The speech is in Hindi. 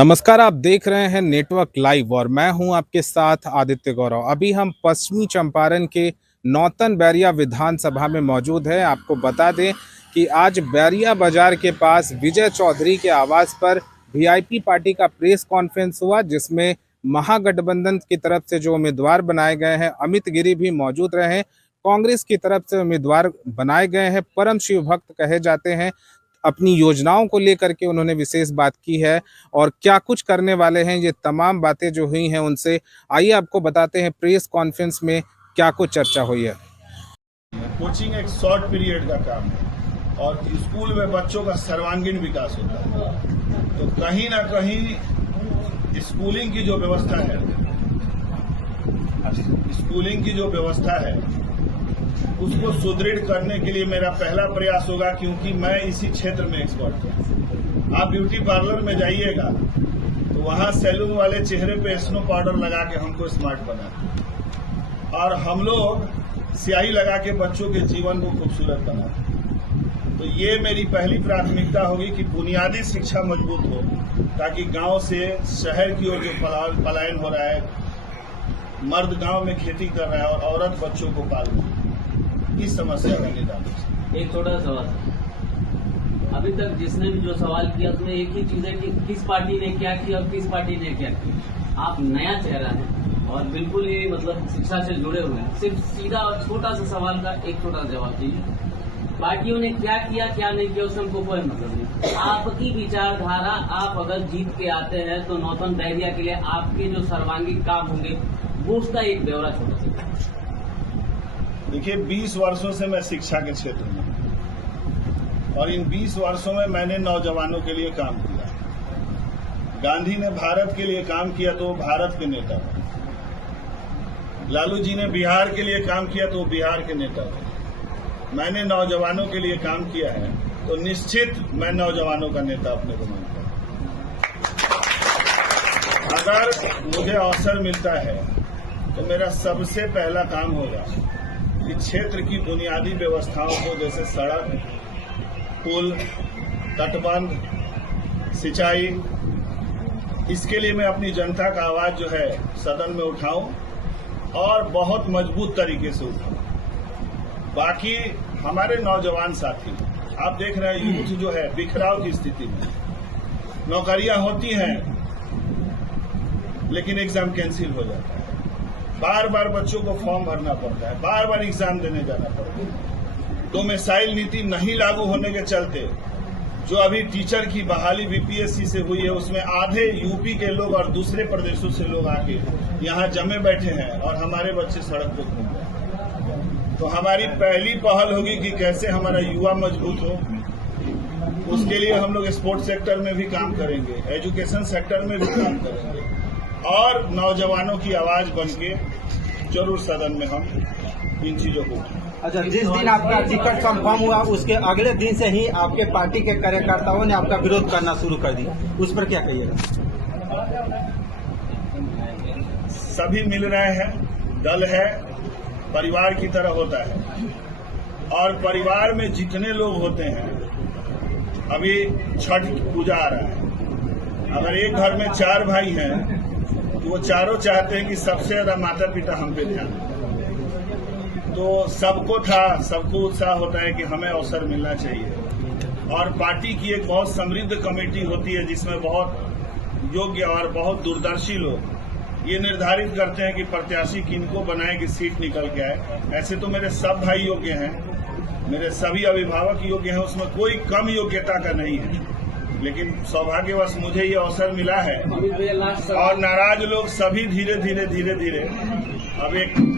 नमस्कार, आप देख रहे हैं नेटवर्क लाइव और मैं हूं आपके साथ आदित्य गौरव। अभी हम पश्चिमी चंपारण के नौतन बैरिया विधानसभा में मौजूद है। आपको बता दें कि आज बैरिया बाजार के पास विजय चौधरी के आवास पर वीआईपी पार्टी का प्रेस कॉन्फ्रेंस हुआ, जिसमें महागठबंधन की तरफ से जो उम्मीदवार बनाए गए हैं अमित गिरी भी मौजूद रहे। कांग्रेस की तरफ से उम्मीदवार बनाए गए हैं, परम शिव भक्त कहे जाते हैं। अपनी योजनाओं को लेकर के उन्होंने विशेष बात की है और क्या कुछ करने वाले हैं, ये तमाम बातें जो हुई हैं उनसे। आइए आपको बताते हैं प्रेस कॉन्फ्रेंस में क्या कुछ चर्चा हुई है। कोचिंग एक शॉर्ट पीरियड का काम है और स्कूल में बच्चों का सर्वांगीण विकास होता है, तो कहीं ना कहीं स्कूलिंग की जो व्यवस्था है उसको सुदृढ़ करने के लिए मेरा पहला प्रयास होगा, क्योंकि मैं इसी क्षेत्र में एक्सपर्ट हूँ। आप ब्यूटी पार्लर में जाइएगा तो वहाँ सैलून वाले चेहरे पे स्नो पाउडर लगा के हमको स्मार्ट बनाते, और हम लोग स्याही लगा के बच्चों के जीवन को खूबसूरत बनाते। तो ये मेरी पहली प्राथमिकता होगी कि बुनियादी शिक्षा मजबूत हो, ताकि गांव से शहर की ओर जो पलायन हो रहा है, मर्द गांव में खेती कर रहा है और औरत बच्चों को पाल रही है, इस समस्या का निदान। एक छोटा सवाल, अभी तक जिसने भी जो सवाल किया उसमें एक ही चीज है कि किस पार्टी ने क्या किया और किस पार्टी ने क्या किया। आप नया चेहरा है और बिल्कुल ये मतलब शिक्षा से जुड़े हुए हैं। सिर्फ सीधा और छोटा सा सवाल का एक छोटा जवाब चाहिए। पार्टियों ने क्या किया क्या नहीं किया उससे हमको कोई मतलब नहीं। आपकी विचारधारा, आप अगर जीत के आते हैं तो नौतन बैरिया के लिए आपके जो सर्वांगीण काम होंगे वो उसका एक ब्यौरा छोटा सा। देखिए, 20 वर्षों से मैं शिक्षा के क्षेत्र में हूं और इन 20 वर्षों में मैंने नौजवानों के लिए काम किया। गांधी ने भारत के लिए काम किया तो वो भारत के नेता थे। लालू जी ने बिहार के लिए काम किया तो वो बिहार के नेता थे। मैंने नौजवानों के लिए काम किया है तो निश्चित मैं नौजवानों का नेता अपने को मानता हूं। अगर मुझे अवसर मिलता है तो मेरा सबसे पहला काम होगा कि क्षेत्र की बुनियादी व्यवस्थाओं को, जैसे सड़क, पुल, तटबंध, सिंचाई, इसके लिए मैं अपनी जनता का आवाज जो है सदन में उठाऊं और बहुत मजबूत तरीके से उठाऊं। बाकी हमारे नौजवान साथी, आप देख रहे हैं यूथ जो है बिखराव की स्थिति में, नौकरियां होती हैं लेकिन एग्जाम कैंसिल हो जाता है, बार बार बच्चों को फॉर्म भरना पड़ता है, बार बार एग्जाम देने जाना पड़ता है। डोमिसाइल नीति नहीं लागू होने के चलते जो अभी टीचर की बहाली बीपीएससी से हुई है, उसमें आधे यूपी के लोग और दूसरे प्रदेशों से लोग आके यहाँ जमे बैठे हैं और हमारे बच्चे सड़क पर घूम रहे हैं। तो हमारी पहली पहल होगी कि कैसे हमारा युवा मजबूत हो। उसके लिए हम लोग स्पोर्ट्स सेक्टर में भी काम करेंगे, एजुकेशन सेक्टर में भी काम करेंगे और नौजवानों की आवाज बनके जरूर सदन में हम इन चीजों को। अच्छा, जिस दिन आपका टिकट कंफर्म हुआ उसके अगले दिन से ही आपके पार्टी के कार्यकर्ताओं ने आपका विरोध करना शुरू कर दिया, उस पर क्या कहिएगा? सभी मिल रहे हैं, दल है, परिवार की तरह होता है और परिवार में जितने लोग होते हैं, अभी छठ पूजा आ रहा है, अगर एक घर में 4 भाई हैं तो वो चारों चाहते हैं कि सबसे ज्यादा माता पिता हम पे ध्यान दें। तो सबको उत्साह होता है कि हमें अवसर मिलना चाहिए और पार्टी की एक बहुत समृद्ध कमेटी होती है जिसमें बहुत योग्य और बहुत दूरदर्शी लोग ये निर्धारित करते हैं कि प्रत्याशी किनको बनाए कि सीट निकल के आए। ऐसे तो मेरे सब भाई योग्य हैं, मेरे सभी अभिभावक योग्य हैं, उसमें कोई कम योग्यता का नहीं है, लेकिन सौभाग्यवश मुझे ये अवसर मिला है और नाराज लोग सभी धीरे धीरे अब एक